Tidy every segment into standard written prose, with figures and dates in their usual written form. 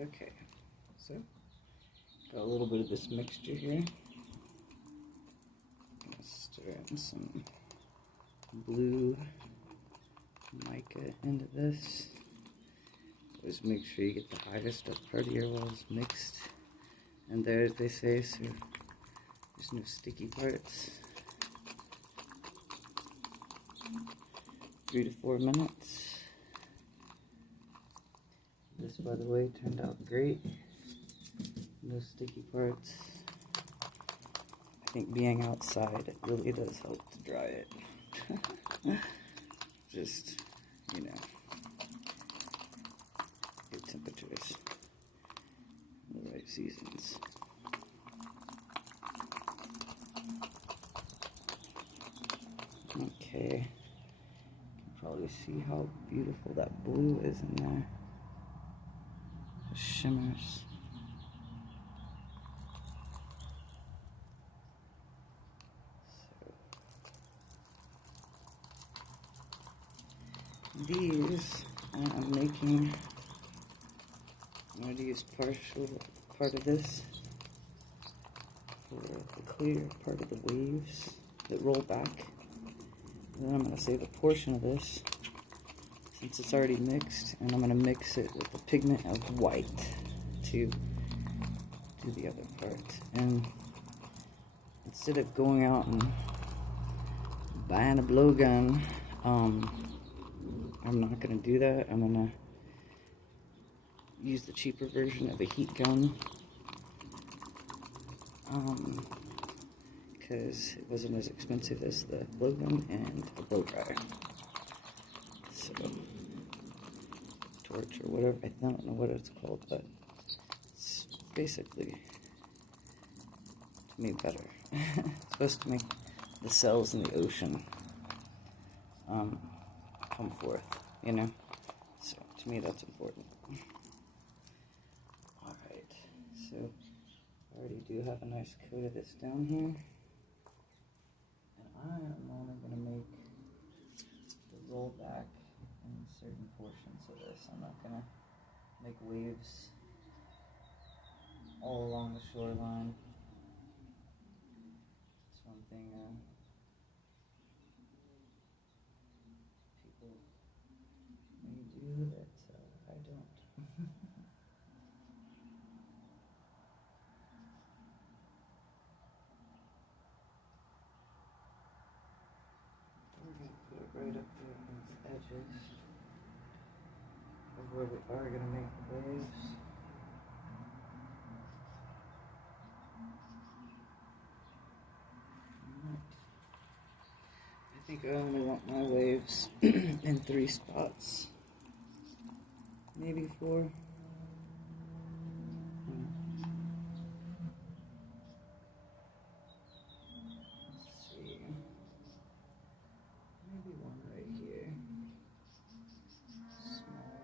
Okay, so got a little bit of this mixture here. Gonna stir in some blue mica into this. Always make sure you get the highest up part of your walls mixed. And there, they say, so there's no sticky parts. 3 to 4 minutes. This, by the way, turned out great. No sticky parts. I think being outside, it really does help to dry it. Just, you know, good temperatures, the right seasons. Okay, you can probably see how beautiful that blue is in there. The shimmers. These I'm making. I'm going to use part of this for the clear part of the waves that roll back. And then I'm going to save a portion of this since it's already mixed, and I'm going to mix it with the pigment of white to do the other part. And instead of going out and buying a blowgun, I'm not going to do that. I'm going to use the cheaper version of a heat gun, because it wasn't as expensive as the blowgun and a blow dryer. So, torch or whatever, I don't know what it's called, but it's basically, to me, better. It's supposed to make the cells in the ocean come forth, you know? So, to me, that's important. Alright, so I already do have a nice coat of this down here. And I am only going to make the rollback in certain portions of this. I'm not going to make waves all along the shoreline. That's one thing people may do that I don't. We're going to put it right up there on the edges of where we are going to make the waves. I think I only want my waves in 3 spots, maybe 4. Let's see, maybe one right here, small.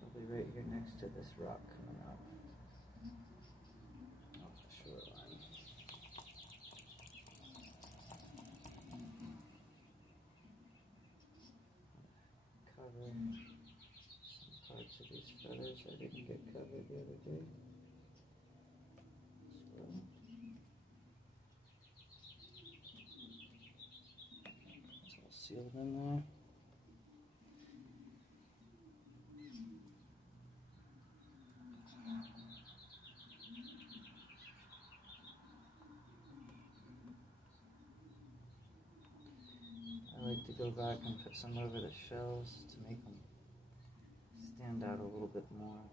Probably right here next to this rock coming up off the shoreline. Cover some parts of these feathers I didn't get covered the other day. It's all sealed in there. I like to go back and put some over the shells to make them stand out a little bit more.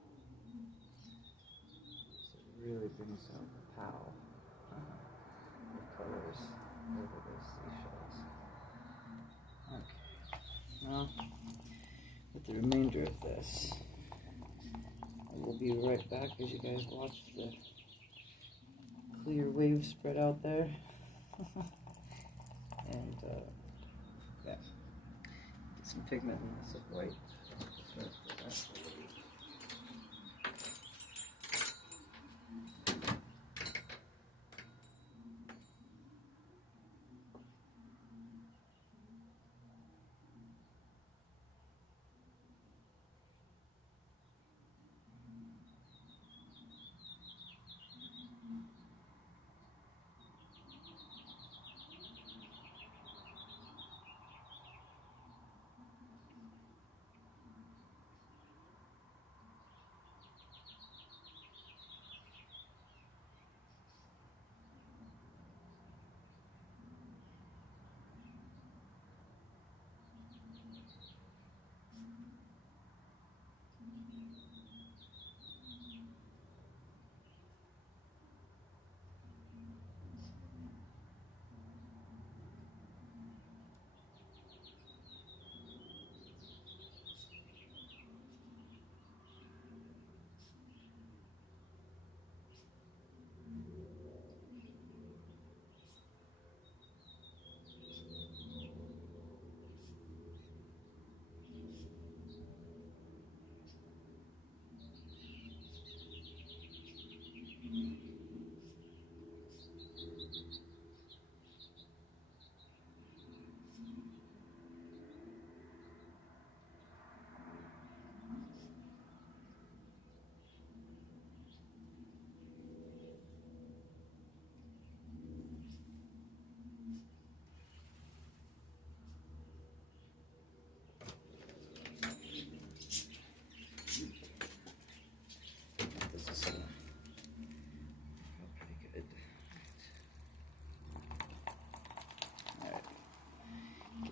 So it really brings out the pow of colors over those seashells. Okay, now with the remainder of this, I will be right back as you guys watch the clear waves spread out there. And yeah, get some pigment in this of white.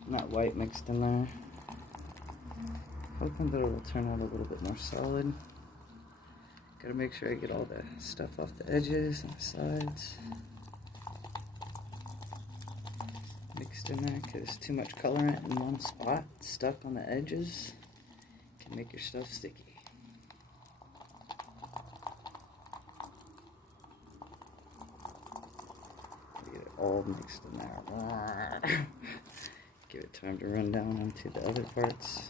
and that white mixed in there. Hoping that it will turn out a little bit more solid. Gotta make sure I get all the stuff off the edges and the sides. Mixed in there, because too much colorant in one spot stuck on the edges can make your stuff sticky. Get it all mixed in there. Give it time to run down into the other parts.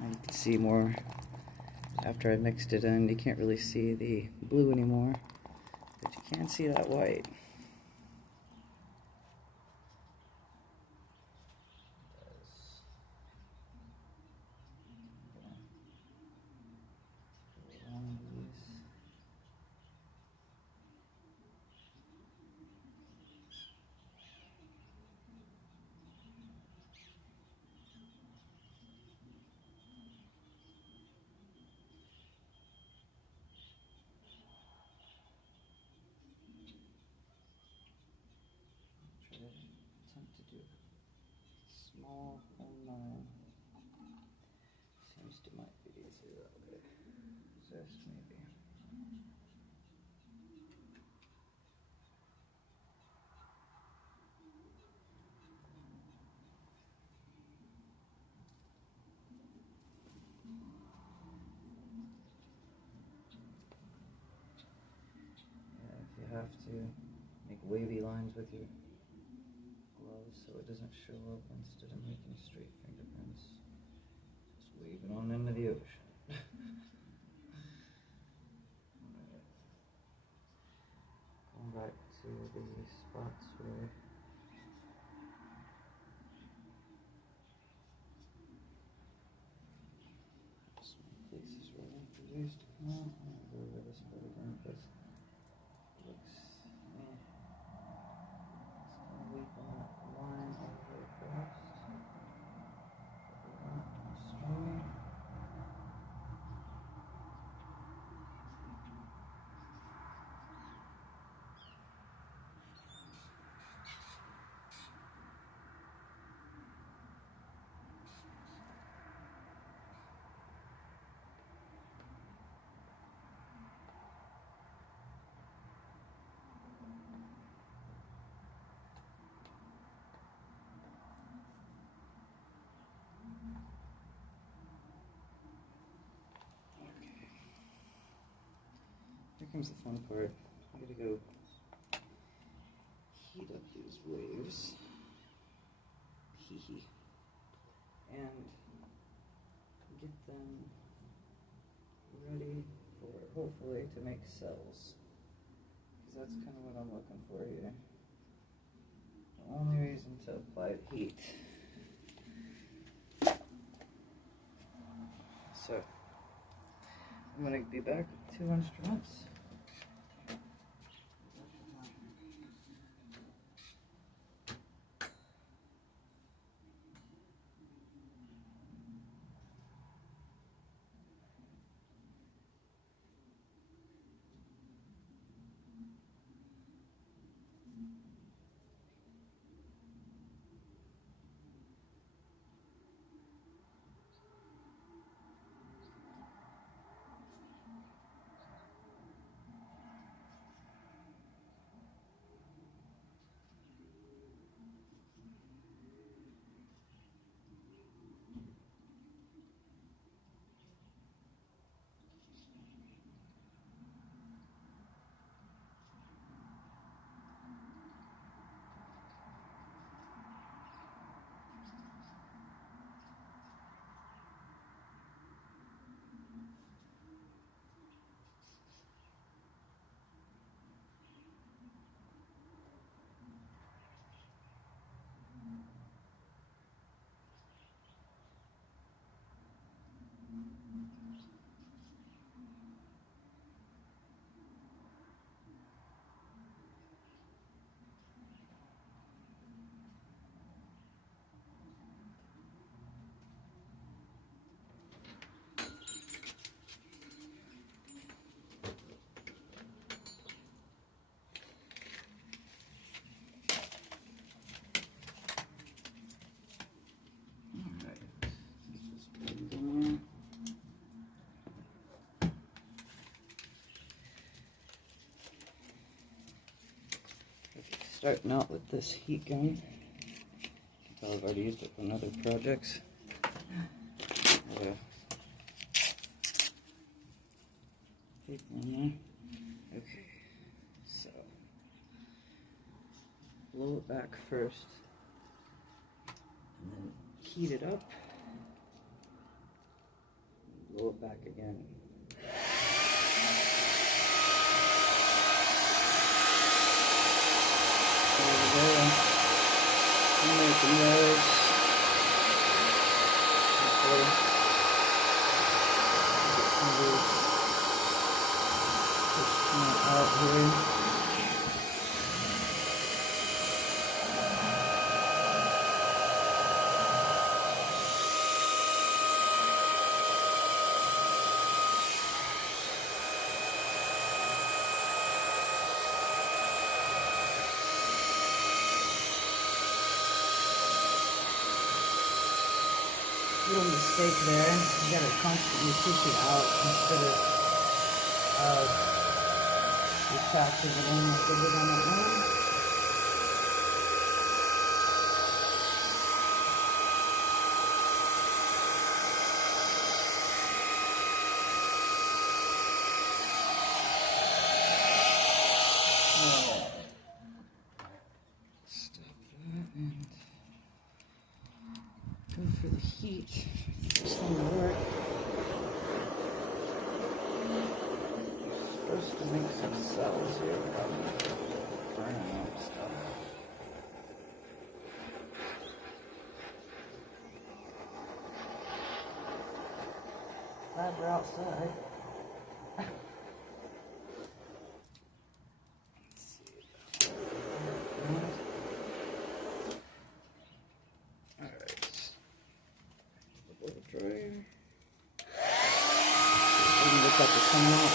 And you can see more after I mixed it in. You can't really see the blue anymore, but you can see that white. Attempt to do small on mine. Seems to might be easier that way. Just maybe. Yeah, if you have to make wavy lines with your gloves so it doesn't show up instead of making straight fingerprints, just wave it on into the ocean. Alright. Going back to the spots where some places where I want the waves to come out. I'm gonna go over this part again because it looks weak on that line all the way across. Straight. Here comes the fun part. I gotta go heat up these waves. Hee hee. And get them ready for, hopefully, to make cells. Because that's kind of what I'm looking for here. The only reason to apply the heat. So, I'm going to be back with 2 instruments. starting out with this heat gun. I've already used it on other projects. Paper in there. Okay, so blow it back first, and then heat it up, and blow it back again. Making those. Out here. Little mistake there. You gotta constantly push it out instead of retracting it in like I did on that one. Stop that and go for the heat. First thing to work. Supposed to make some cells here without burning up stuff. Glad we're outside. Let's see. Alright. The blow dryer. We can look at the sun out.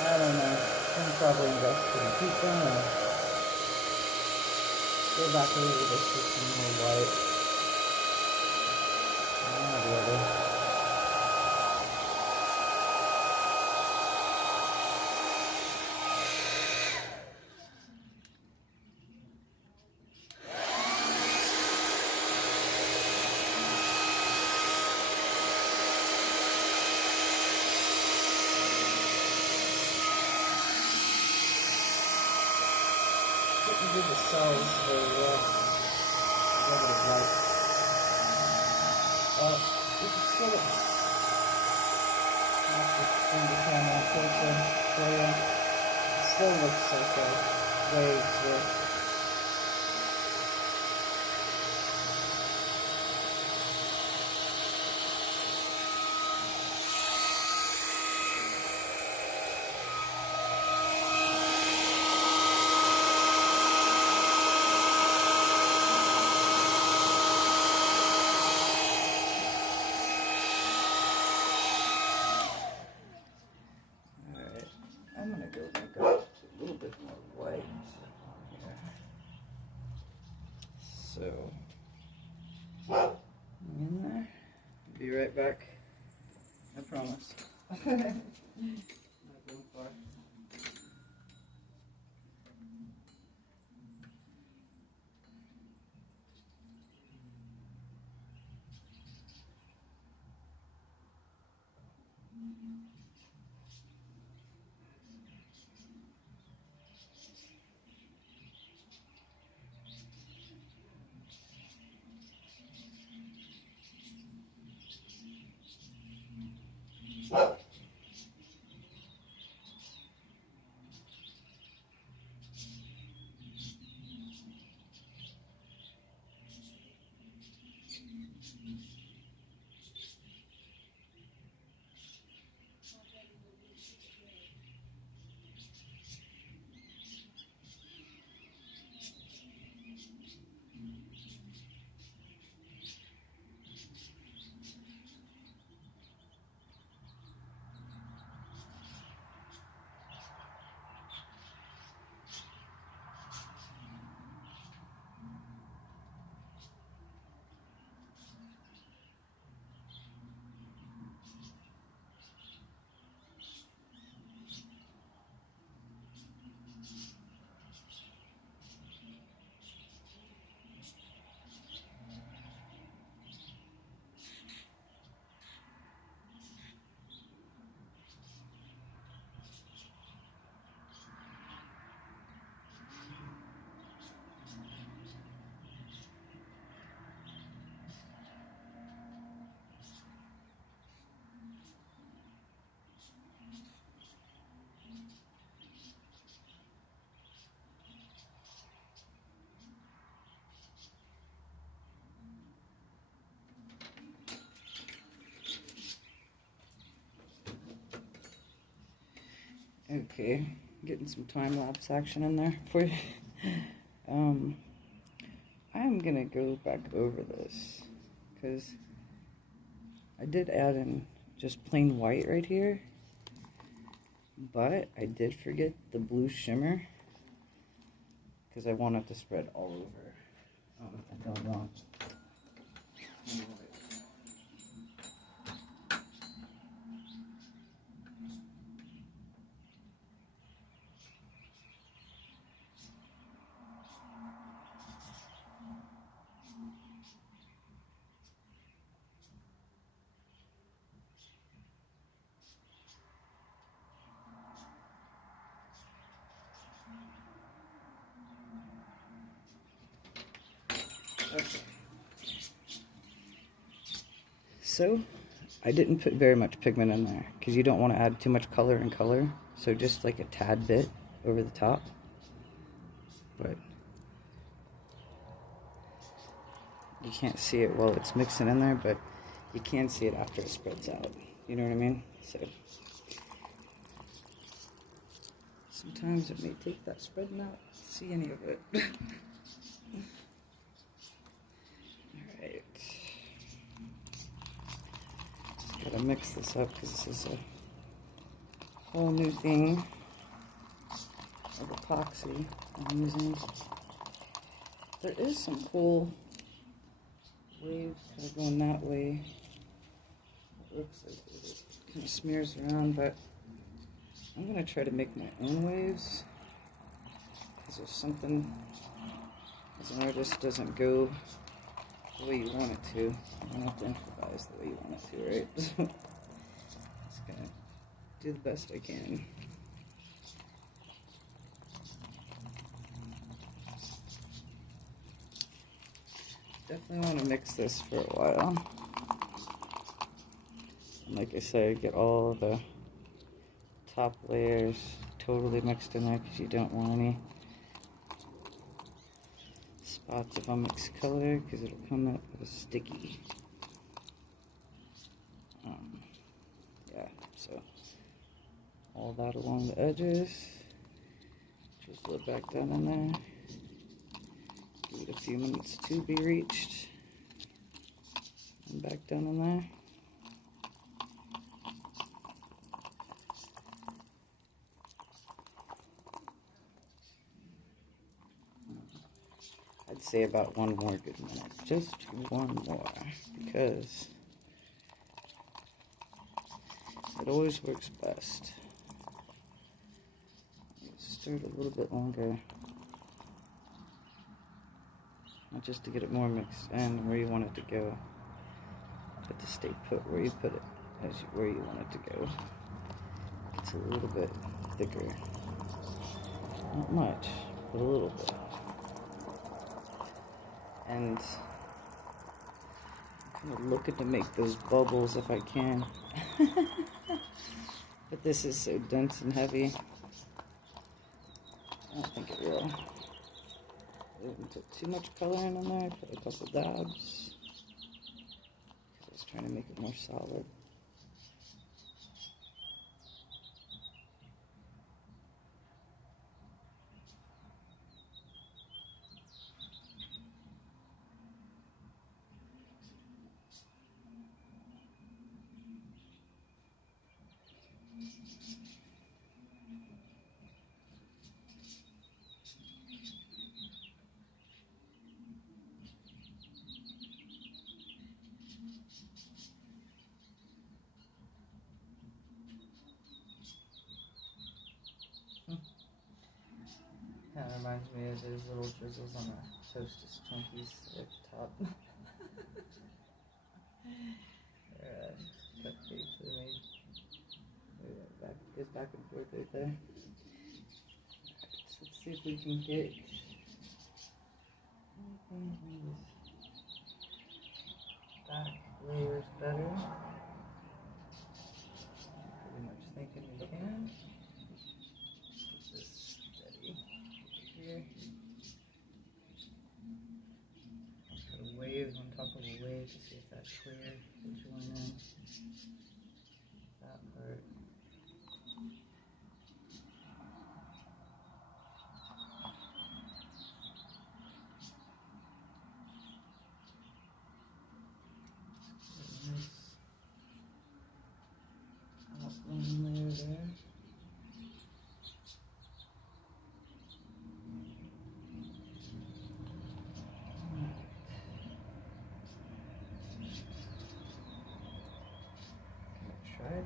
I don't know. I'm probably invest in a heat gun or go back over this with some more white. The other. Didn't do the cells very well. I would have liked. You can see it. I'll have to bring the camera closer for you. It still looks like a waves here. I'm going to go back up a little bit more white here. So, in there. Be right back. I promise. Not going far. Okay, getting some time-lapse action in there for you. I'm gonna go back over this because I did add in just plain white right here, but I did forget the blue shimmer because I want it to spread all over. I don't want. Okay. So, I didn't put very much pigment in there because you don't want to add too much color and color. So just like a tad bit over the top. But you can't see it while it's mixing in there, but you can see it after it spreads out. You know what I mean? So sometimes it may take that spreading out to see any of it. Alright. Just gotta mix this up because this is a whole new thing of epoxy I'm using. There is some cool waves kind of going that way. It looks like it kind of smears around, but I'm going to try to make my own waves because there's something as an artist doesn't go the way you want it to. You don't have to improvise the way you want it to, right? So just going to do the best I can. Definitely want to mix this for a while. And like I said, get all the top layers totally mixed in there because you don't want any spots of unmixed color because it'll come up as sticky. Yeah, so all that along the edges. Just look back down in there. Give it a few minutes to be reached. And back down in there. I'd say about one more good minute. Just one more. Because it always works best. Stir it a little bit longer. Not just to get it more mixed in where you want it to go, but to stay put where you put it, where you want it to go. It's a little bit thicker. Not much, but a little bit. And I'm kind of looking to make those bubbles if I can. But this is so dense and heavy. I don't think it will. I didn't put too much color in there, put a couple dabs. Because I was trying to make it more solid. Kind of reminds me of those little drizzles on the Toasters Twinkies at the top. Cupcakes they made. Goes back and forth right there. So let's see if we can get back layers better. Pretty much thinking we can. Get this steady here. Put a wave on top of a wave to see if that's clear. Which one in? That part.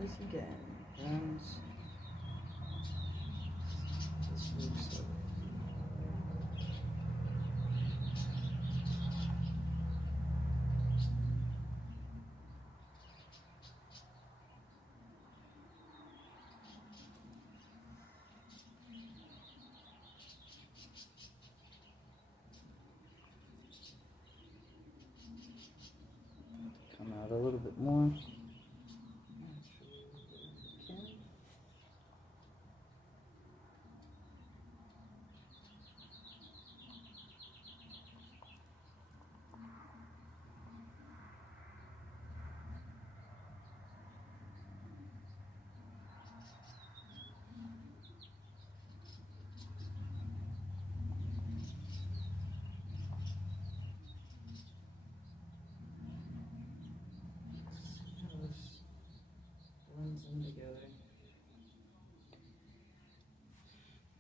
this again, friends. Come out a little bit more. Blends in together.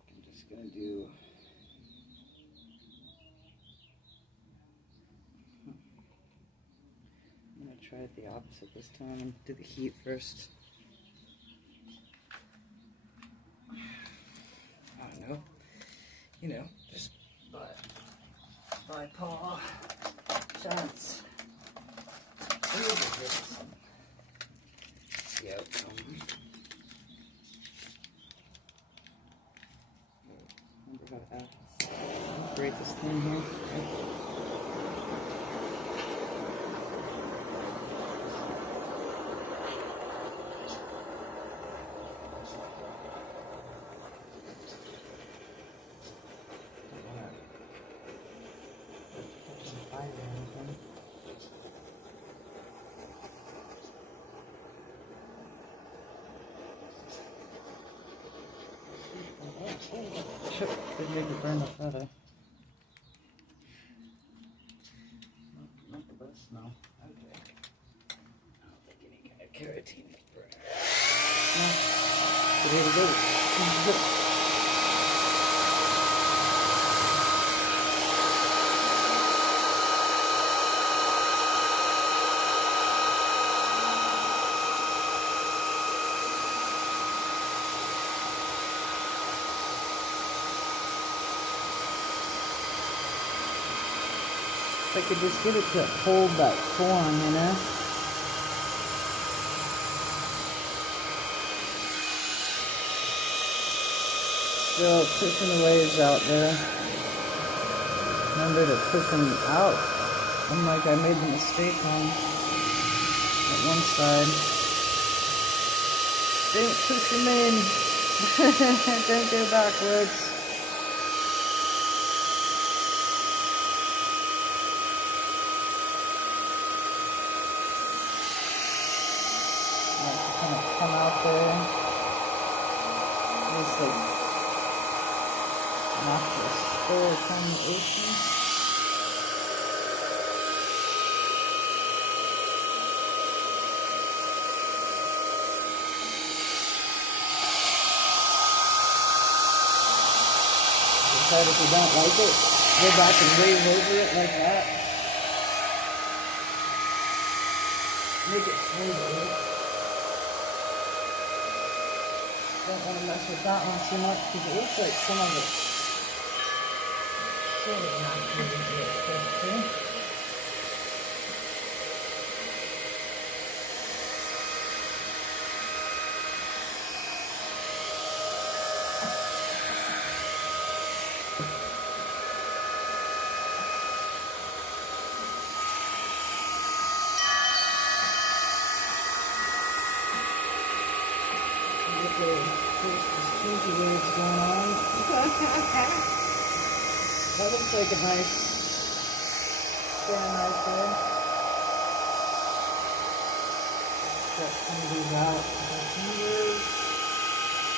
I'm just gonna do. I'm gonna try it the opposite this time and do the heat first. I don't know. You know, just by paw chance. The outcome. Remember how to operate this thing here. Could make it burn the photo. Not the best smell. Okay. I don't think any kind of carotene is burning. No. So here we go. If I could just get it to hold that form, you know? Still pushing the waves out there. Remember to push them out. Unlike I made the mistake on that one side. Don't push them in. Don't go backwards. Come out there, just like knock the spur from the ocean. Decide if you don't like it, go back and wave over it like that. Make it smoother. Don't want to mess with that one too much because it looks like some of it's sort of not moving the way it's supposed to. Squeaky waves going on. That looks like a nice stand right there. Cut some of these out with my fingers.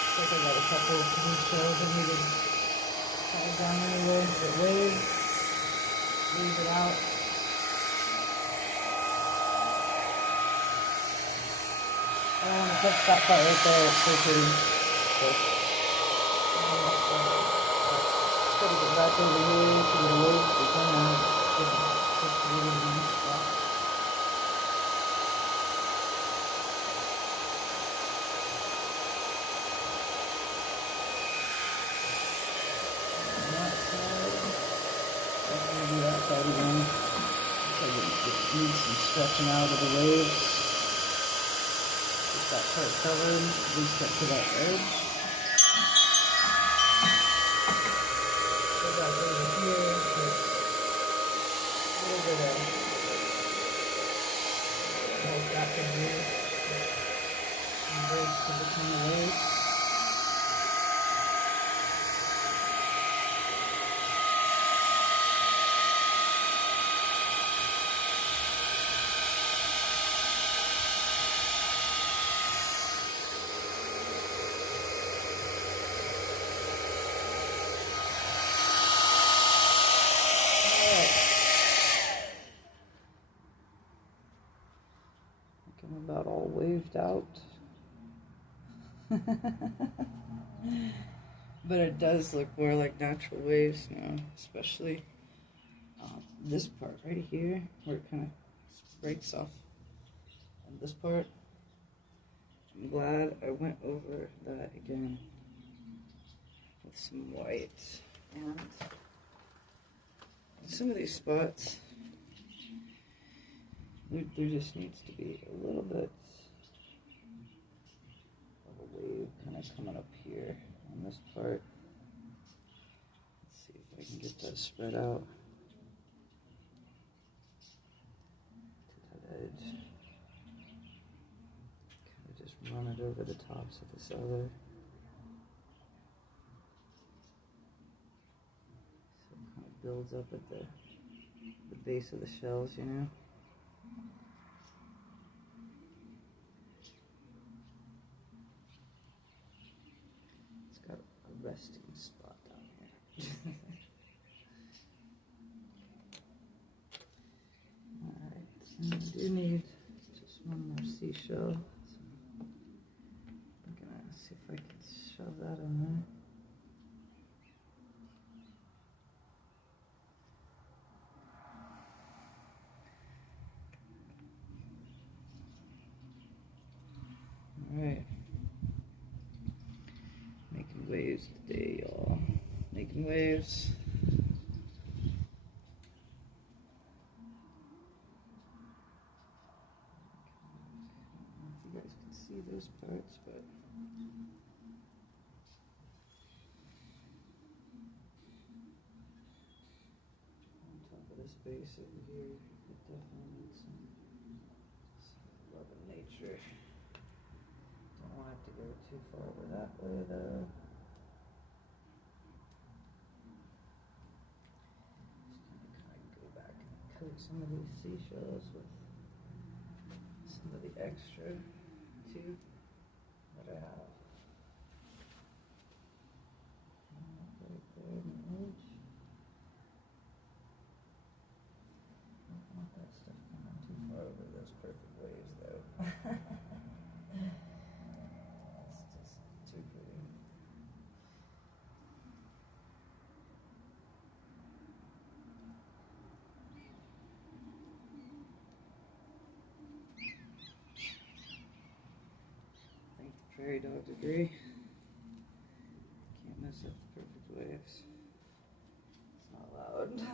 Looks like I got a couple of new shells I need to tie down anyway. The waves, leave it out. I want to touch that part right there. It's so pretty. So, gotta get back over here to the waves to come out. Just really nice stuff. stretching out of the waves. Get that part covered, at least up to that edge. Go back over here, put a little bit of more back in here. And breaks to between the waves. I'm about all waved out. But it does look more like natural waves now, especially this part right here where it kind of breaks off. And this part, I'm glad I went over that again with some white. And some of these spots, there just needs to be a little bit of a wave kind of coming up here on this part. Let's see if I can get that spread out to that edge. Kind of just run it over the tops of this other. So it kind of builds up at the base of the shells, you know. Resting spot down here. Alright, and I do need just one more seashell. So I'm gonna see if I can shove that in there. Alright. Making waves today, y'all. Making waves. I don't know if you guys can see those parts, but on top of this base over here, it definitely needs some love of nature. Don't want it to go too far over that way though. Coat some of these seashells with some of the extra too that I have. Right there on the edge. Don't want that stuff coming too far over those perfect waves though. It's just too pretty. Prairie dogs agree. Can't mess up the perfect waves. It's not allowed. Let's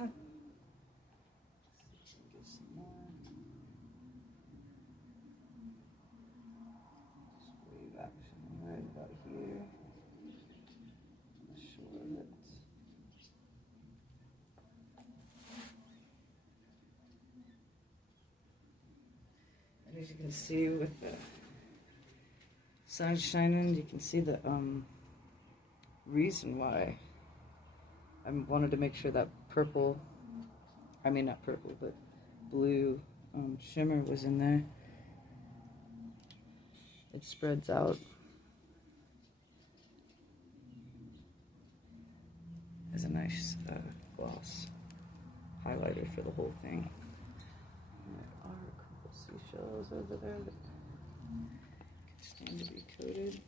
see if we can get some more. Just wave action right about here. On the shore of it. And as you can see with the sun shining, you can see the reason why I wanted to make sure that purple, I mean not purple, but blue shimmer was in there. It spreads out as a nice gloss highlighter for the whole thing. And there are a couple seashells over there that stand to be coated.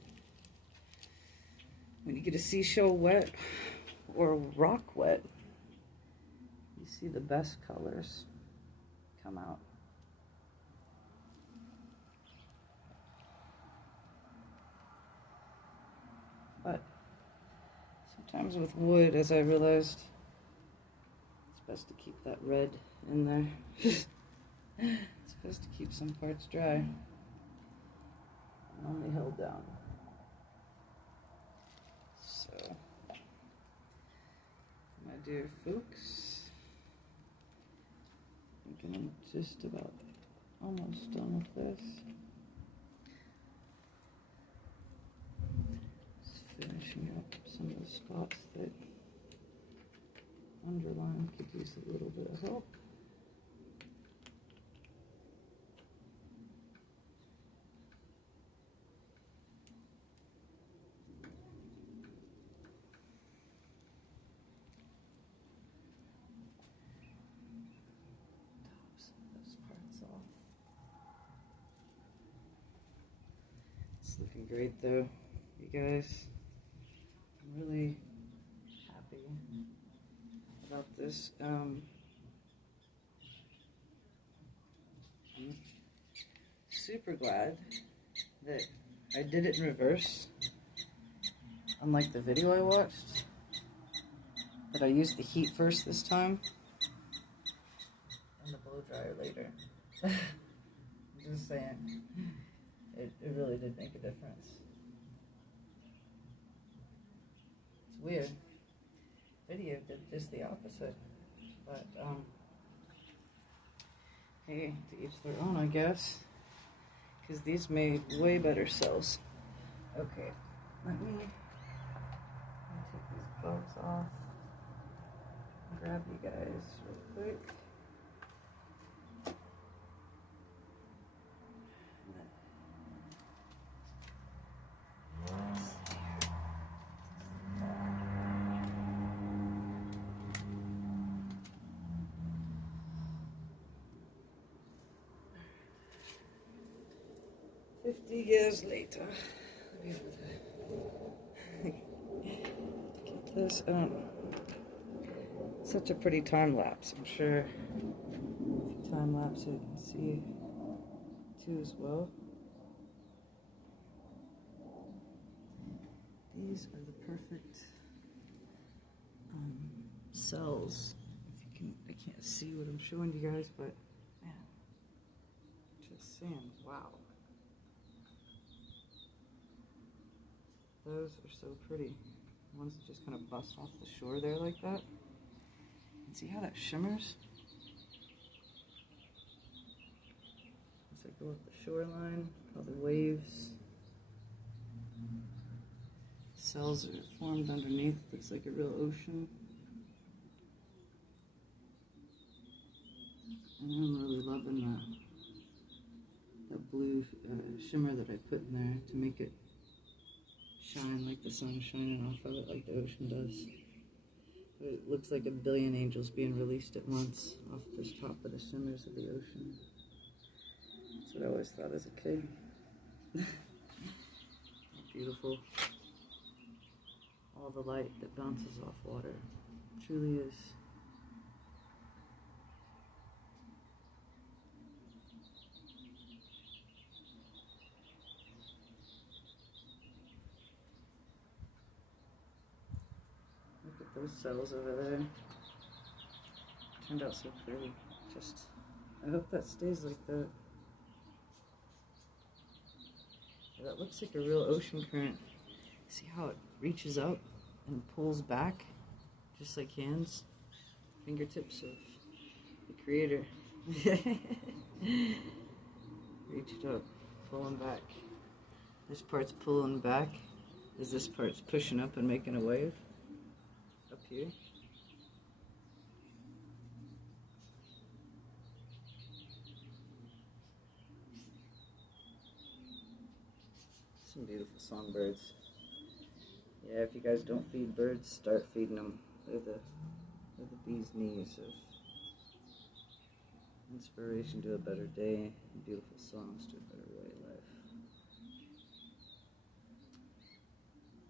When you get a seashell wet or rock wet, you see the best colors come out. But sometimes with wood, as I realized, it's best to keep that red in there. It's supposed to keep some parts dry. And only held down. So, my dear folks, I think I'm just about almost done with this. Just finishing up some of the spots that underline could use a little bit of help. It's looking great though, you guys. I'm really happy about this. I'm super glad that I did it in reverse, unlike the video I watched, that I used the heat first this time and the blow dryer later. I'm just saying. It really did make a difference. It's weird. Video did just the opposite. But, hey, to each their own, I guess. Because these made way better cells. Okay, let me take these gloves off. Grab you guys real quick. Years later, get this. Such a pretty time lapse. I'm sure if you time lapse it, you can see too as well. These are the perfect cells. If you can, I can't see what I'm showing you guys, but man, just saying, wow. Those are so pretty. The ones that just kind of bust off the shore there like that. And see how that shimmers? As I go up the shoreline, all the waves. Cells are formed underneath. Looks like a real ocean. And I'm really loving that blue shimmer that I put in there to make it shine like the sun's shining off of it, like the ocean does. It looks like a billion angels being released at once off the top of the shimmers of the ocean. That's what I always thought as a kid. Beautiful. All the light that bounces off water. It truly is. Those cells over there turned out so pretty. Just, I hope that stays like that. That looks like a real ocean current. See how it reaches up and pulls back, just like hands, fingertips of the creator. Reach it up, pulling back. This part's pulling back as this part's pushing up and making a wave. Up here. Some beautiful songbirds. Yeah, if you guys don't feed birds, start feeding them. They're the bee's knees of inspiration to a better day, and beautiful songs to a better way of life.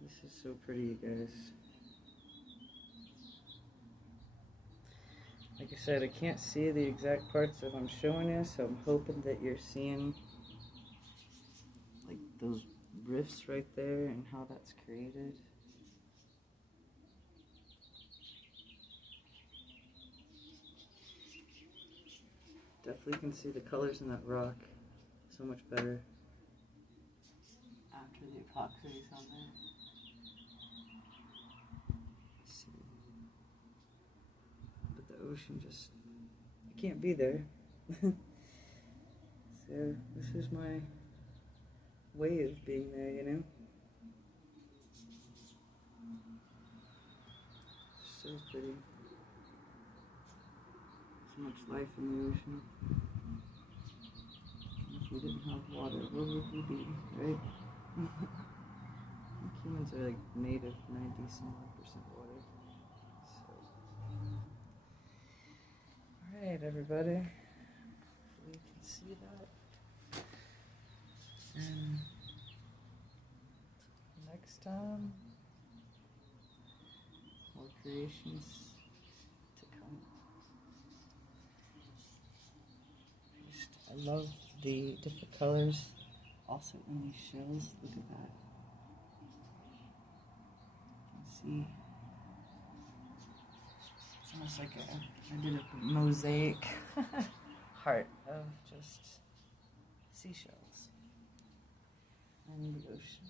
This is so pretty, you guys. Like I said, I can't see the exact parts that I'm showing you, so I'm hoping that you're seeing like those rifts right there and how that's created. Definitely can see the colors in that rock so much better after the epoxy is on there. Let's see. But the ocean just, I can't be there. So this is my way of being there, you know? So pretty. So much life in the ocean. If we didn't have water, where would we be, right? Humans are like made of 90-some-odd% water. So. Alright, everybody. Hopefully you can see that. And next time, more creations to come. I love the different colors. Also in these shells, look at that. You can see, it's almost like I did a mosaic heart of just seashells and the ocean.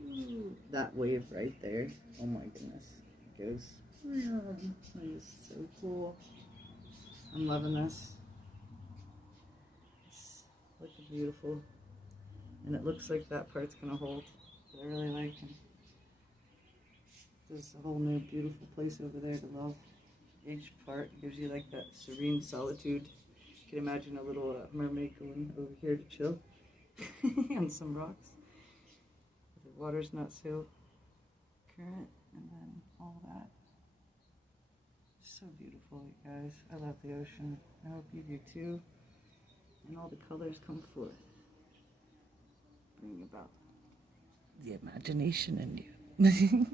Ooh, that wave right there, oh my goodness, it goes, that is so cool. I'm loving this. It's looking beautiful. And it looks like that part's gonna hold. But I really like it. There's a whole new beautiful place over there to love. Each part gives you like that serene solitude. You can imagine a little mermaid going over here to chill on some rocks. The water's not so current, and then all that. So beautiful, you guys. I love the ocean. I hope you do too. And all the colors come forth. Bring about the imagination in you.